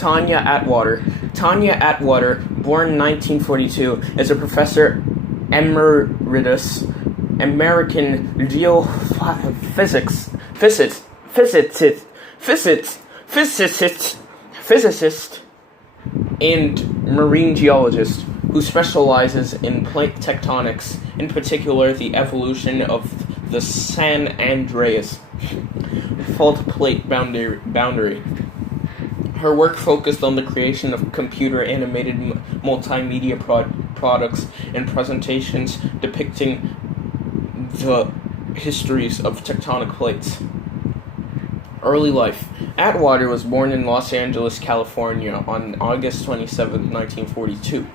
Tanya Atwater. Tanya Atwater, born 1942, is a professor emeritus, American physicist, and marine geologist who specializes in plate tectonics, in particular the evolution of the San Andreas fault plate boundary. Her work focused on the creation of computer-animated multimedia products and presentations depicting the histories of tectonic plates. Early life. Atwater was born in Los Angeles, California on August 27, 1942.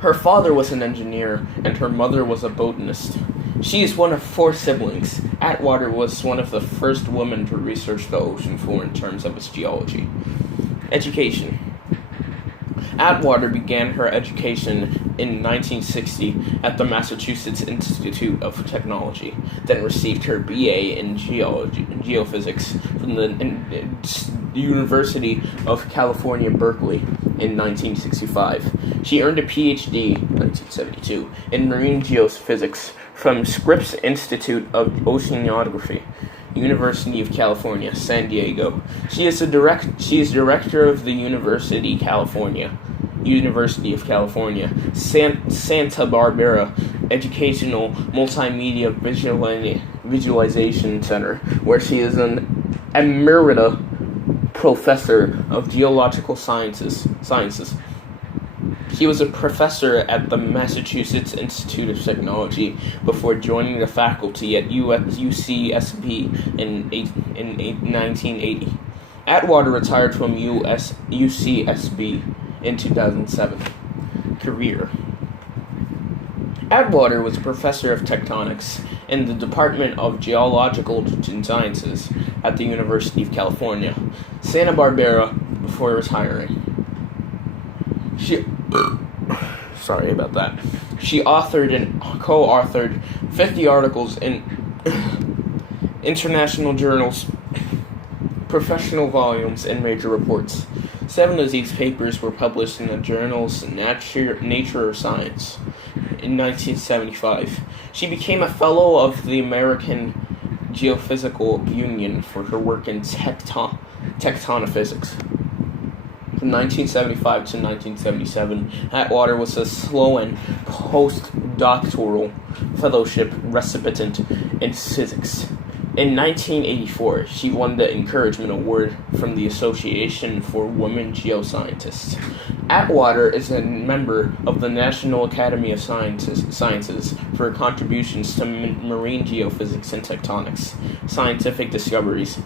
Her father was an engineer and her mother was a botanist. She is one of 4 siblings. Atwater was one of the first women to research the ocean floor in terms of its geology. Education. Atwater began her education in 1960 at the Massachusetts Institute of Technology, then received her BA in geophysics from the University of California, Berkeley in 1965. She earned a PhD, 1972, in marine geophysics from Scripps Institute of Oceanography, University of California, San Diego. She is director of the University of California, Santa Barbara Educational Multimedia Visualization Center, where she is an emerita professor of geological sciences. She was a professor at the Massachusetts Institute of Technology before joining the faculty at UCSB in 1980. Atwater retired from UCSB in 2007. Career. Atwater was a professor of tectonics in the Department of Geological Sciences at the University of California, Santa Barbara, before retiring. She authored and co-authored 50 articles in international journals, professional volumes, and major reports. 7 of these papers were published in the journals Nature or Science. In 1975, she became a Fellow of the American Geophysical Union for her work in tectonophysics. From 1975 to 1977, Atwater was a Sloan postdoctoral fellowship recipient in physics. In 1984, she won the Encouragement Award from the Association for Women Geoscientists. Atwater is a member of the National Academy of Sciences for her contributions to marine geophysics and tectonics, scientific discoveries.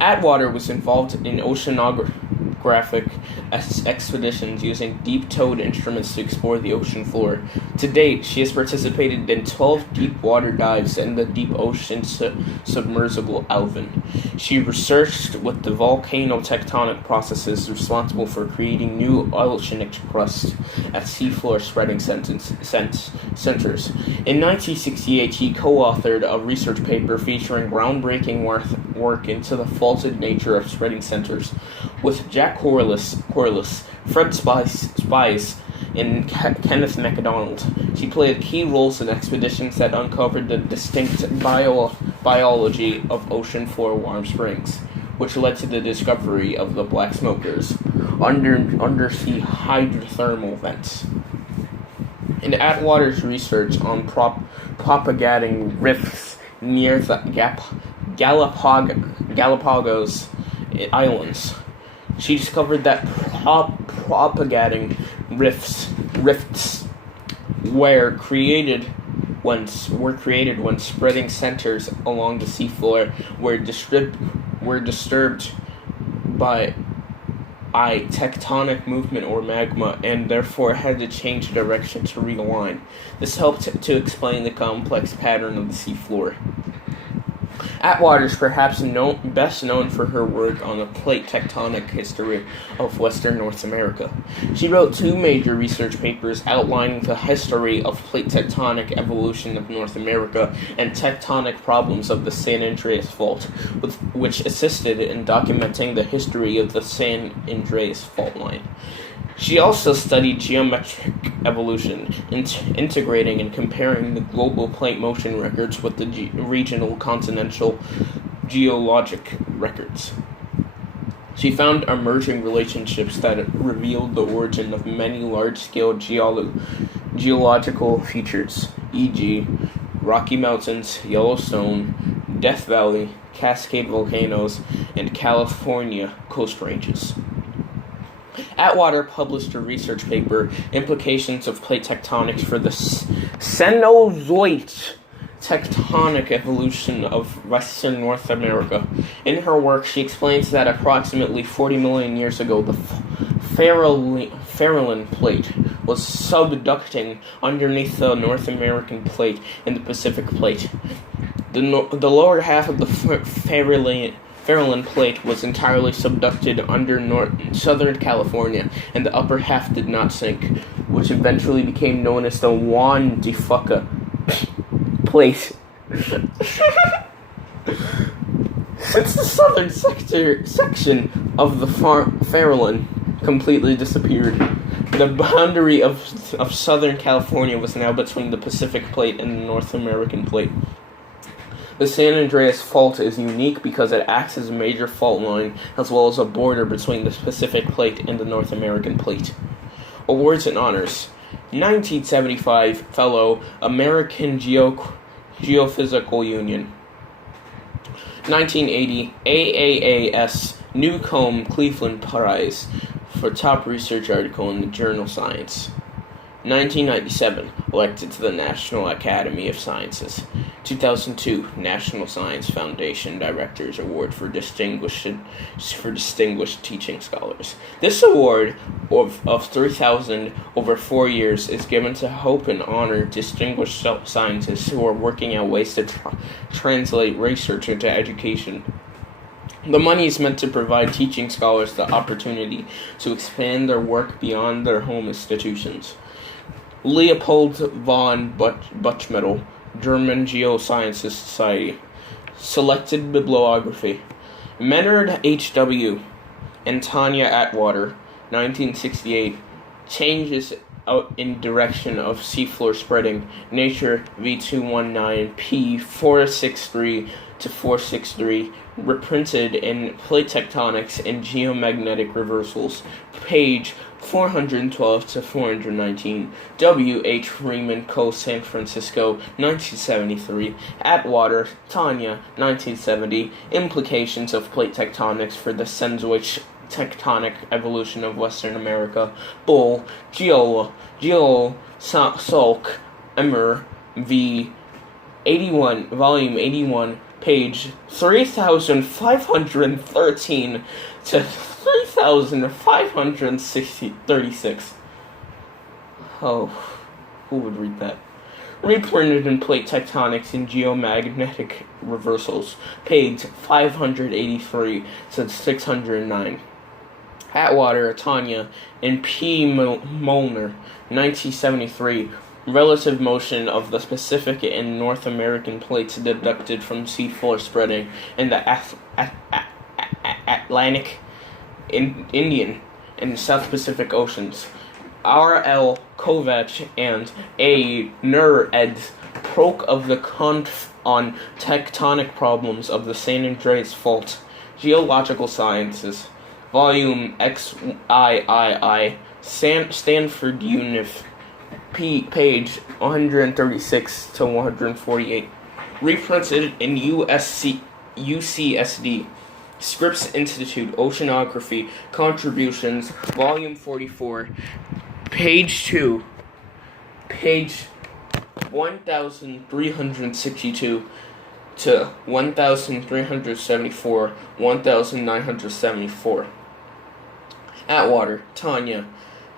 Atwater was involved in oceanographic expeditions using deep-towed instruments to explore the ocean floor. To date, she has participated in 12 deep water dives in the deep ocean submersible Alvin. She researched with the volcano-tectonic processes responsible for creating new oceanic crust at seafloor spreading centers. In 1968, he co-authored a research paper featuring groundbreaking work into the faulted nature of spreading centers with Jack Corliss, Fred Spice, and Kenneth MacDonald. She played key roles in expeditions that uncovered the distinct biology of ocean floor warm springs, which led to the discovery of the black smokers, undersea hydrothermal vents. In Atwater's research on propagating rifts near the Galapagos Islands, she discovered that propagating rifts were created when spreading centers along the seafloor were disturbed by a tectonic movement or magma, and therefore had to change direction to realign. This helped to explain the complex pattern of the seafloor. Atwater is perhaps best known for her work on the plate tectonic history of Western North America. She wrote 2 major research papers outlining the history of plate tectonic evolution of North America and tectonic problems of the San Andreas Fault, which assisted in documenting the history of the San Andreas Fault line. She also studied geometric evolution, integrating and comparing the global plate motion records with the regional continental geologic records. She found emerging relationships that revealed the origin of many large-scale geological features, e.g., Rocky Mountains, Yellowstone, Death Valley, Cascade volcanoes, and California coast ranges. Atwater published a research paper, Implications of Plate Tectonics for the Cenozoic Tectonic Evolution of Western North America. In her work, she explains that approximately 40 million years ago, the Farallon Plate was subducting underneath the North American Plate and the Pacific Plate. The lower half of the Farallon Plate was entirely subducted under southern California, and the upper half did not sink, which eventually became known as the Juan de Fuca Plate. Since the southern section of the Farallon completely disappeared, the boundary of southern California was now between the Pacific Plate and the North American Plate. The San Andreas Fault is unique because it acts as a major fault line as well as a border between the Pacific Plate and the North American Plate. Awards and honors. 1975 Fellow, American Geophysical Union. 1980 AAAS Newcomb Cleveland Prize for top research article in the journal Science. 1997 elected to the National Academy of Sciences. 2002 National Science Foundation Directors Award for distinguished teaching scholars. This award of 3,000 over 4 years is given to help and honor distinguished scientists who are working out ways to translate research into education. The money is meant to provide teaching scholars the opportunity to expand their work beyond their home institutions. Leopold von Buchmetall, German Geosciences Society. Selected bibliography. Menard H.W. and Tanya Atwater, 1968. Changes out in direction of seafloor spreading. Nature V219 P 463-463. Reprinted in Plate Tectonics and Geomagnetic Reversals. Page 412-419. W. H. Freeman Co., San Francisco, 1973. Atwater, Tanya, 1970. Implications of Plate Tectonics for the Cenozoic Tectonic Evolution of Western America. Bull, Salk, Emmer, v. 81, Volume 81, page 3,513 to 3,536. Oh, who would read that? Reprinted in Plate Tectonics and Geomagnetic Reversals, page 583 to 609. Atwater, Tanya, and P. Molnar, 1973. Relative motion of the Pacific and North American plates deducted from seafloor spreading in the Atlantic, Indian, and South Pacific Oceans. R.L. Kovac and A. Nur-Ed Proke of the Conf on Tectonic Problems of the San Andreas Fault. Geological Sciences. Volume XIII. Stanford Unif. Page 136 to 148. Reprinted in UCSD. Scripps Institute Oceanography Contributions, Volume 44, Page 2, Page 1362 to 1374, 1974. Atwater, Tanya,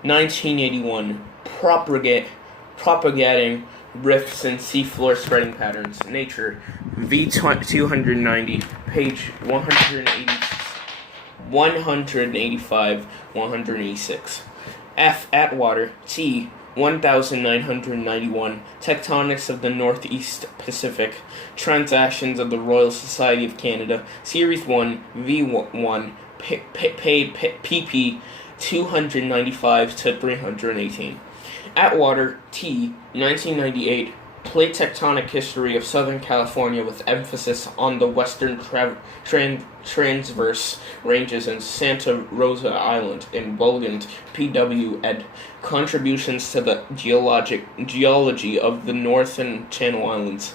1981. Propagating Rifts and seafloor spreading patterns. Nature, V290, page 185, 186. F. Atwater, T. 1991. Tectonics of the Northeast Pacific. Transactions of the Royal Society of Canada. Series 1, V1, pp. 295 to 318. Atwater, T. 1998. Plate tectonic history of Southern California with emphasis on the western transverse ranges and Santa Rosa Island in Bogand, P.W. ed. Contributions to the geology of the Northern Channel Islands.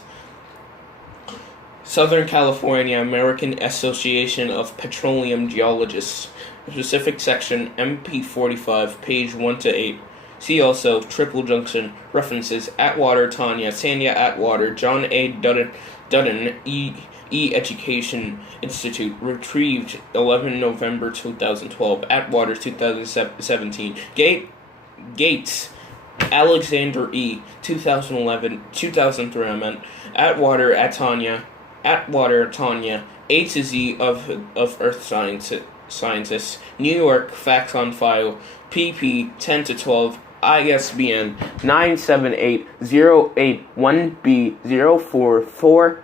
Southern California American Association of Petroleum Geologists. Specific section MP 45, page 1 to 8. See also Triple Junction. References Atwater, Tanya Atwater, John A. Dudden E. Education Institute. Retrieved 11 November 2012. Atwater 2017. Gates Alexander E. 2003. Atwater Tanya. A to Z of Earth Scientists. New York Facts on File. pp. 10 to 12. ISBN 978-081B044.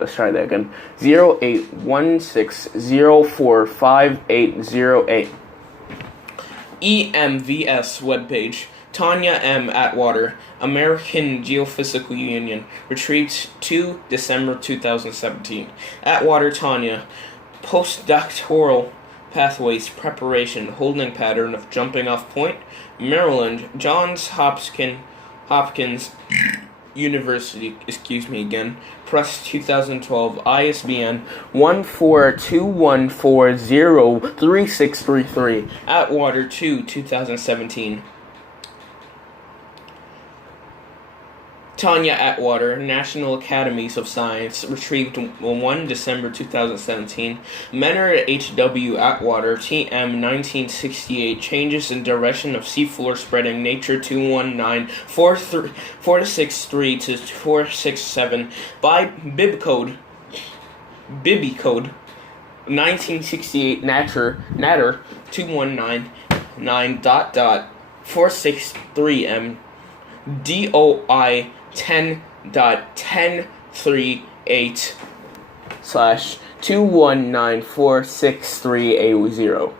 Let's try that again. 0816045808. EMVS webpage. Tanya M. Atwater, American Geophysical Union. Retrieved 2 December 2017. Atwater Tanya. Postdoctoral Pathways Preparation Holding Pattern of Jumping Off Point, Maryland, Johns Hopkins University, Press 2012, ISBN 14214036333, Atwater 2, 2017. Tanya Atwater, National Academies of Science, retrieved 1 December 2017. Menner H.W. Atwater, T.M. 1968, Changes in Direction of Seafloor Spreading, Nature 219, 463 to 467, by Bibcode 1968, Natter 219.9 DOI 10.1038 / 2194630.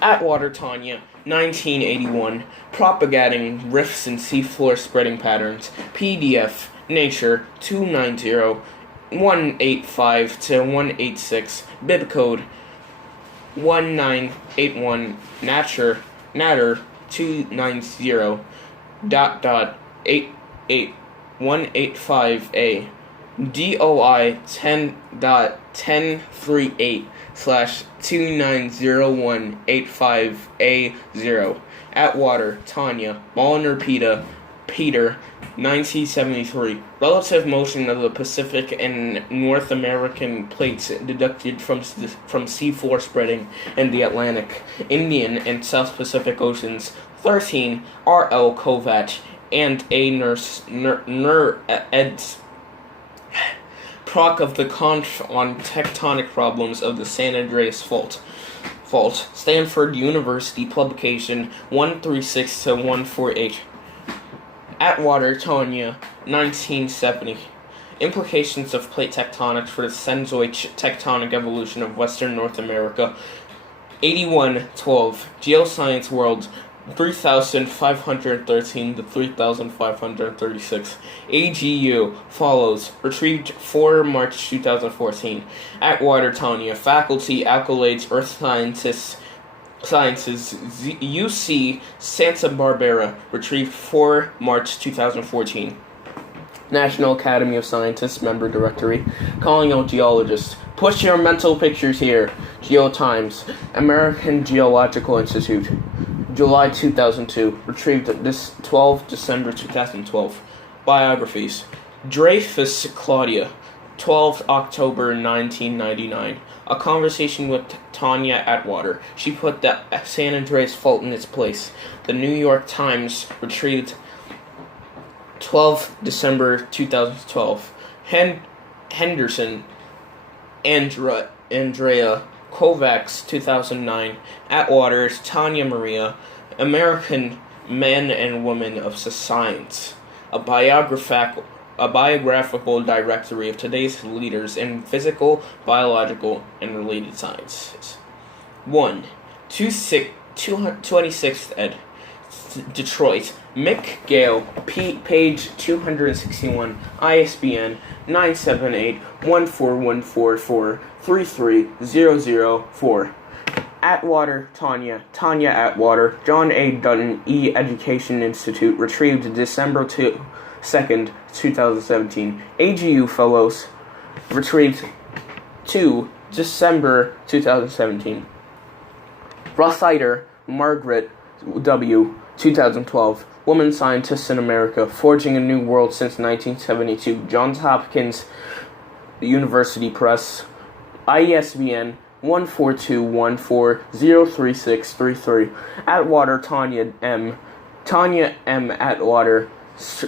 Atwater Tanya, 1981. Propagating Rifts and Seafloor Spreading Patterns. PDF. Nature 290. 185 to 186. Bibcode 1981. Natter 290. .88185A DOI 10.1038 / 290185A0. Atwater Tanya, Mulliner Peter 1973. Relative motion of the Pacific and North American plates deducted from seafloor spreading in the Atlantic, Indian, and South Pacific Oceans. 13. R.L. Kovac and A. Eds. Proc of the Conf on Tectonic Problems of the San Andreas Fault. Stanford University Publication 136 to 148. Atwater Tanya, 1970. Implications of plate tectonics for the Cenozoic tectonic evolution of Western North America. 8112. Geoscience World 3513 to 3536. AGU follows. Retrieved 4 March 2014. Atwater Tanya, Faculty Accolades Earth Sciences UC Santa Barbara. Retrieved 4 March 2014. National Academy of Scientists Member Directory. Calling out geologists. Push your mental pictures here. GeoTimes. American Geological Institute. July 2002. Retrieved this 12 December 2012. Biographies. Dreyfus Claudia. 12 October 1999. A conversation with Tanya Atwater. She put the San Andreas Fault in its place. The New York Times. Retrieved 12 December 2012. Henderson, Andrea, Kovacs, 2009. Atwater, Tanya Maria, American Men and Women of Science, a biographical directory of today's leaders in physical, biological, and related sciences. 26th ed. Detroit. Mick Gale, page 261, ISBN 978-14144-33004. Atwater, Tanya Atwater, John A. Dutton, Education Institute, retrieved December 2nd, 2017. AGU Fellows, retrieved 2 December 2017. Rossiter, Margaret W., 2012. Woman Scientists in America, Forging a New World Since 1972. Johns Hopkins University Press. ISBN 14214-03633. Atwater, Tanya M. Atwater,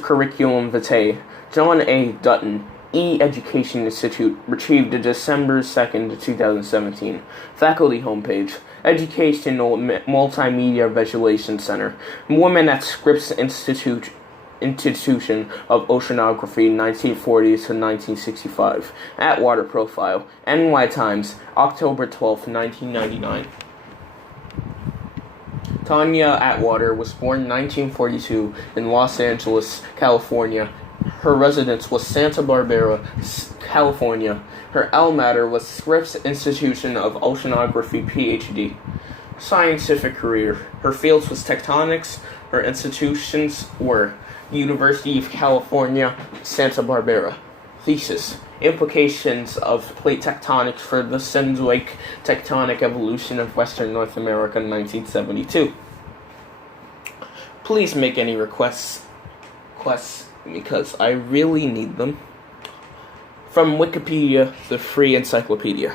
Curriculum Vitae. John A. Dutton, Education Institute, retrieved December 2nd, 2017. Faculty homepage. Educational Multimedia Visualization Center. Women at Scripps Institution of Oceanography, 1940 to 1965. Atwater profile. NY Times, October 12, 1999. Tanya Atwater was born in 1942 in Los Angeles, California. Her residence was Santa Barbara, California. Her alma mater was Scripps Institution of Oceanography, Ph.D. Scientific career. Her fields was tectonics. Her institutions were University of California, Santa Barbara. Thesis. Implications of plate tectonics for the Cenozoic tectonic evolution of Western North America in 1972. Please make any requests because I really need them. From Wikipedia, the free encyclopedia.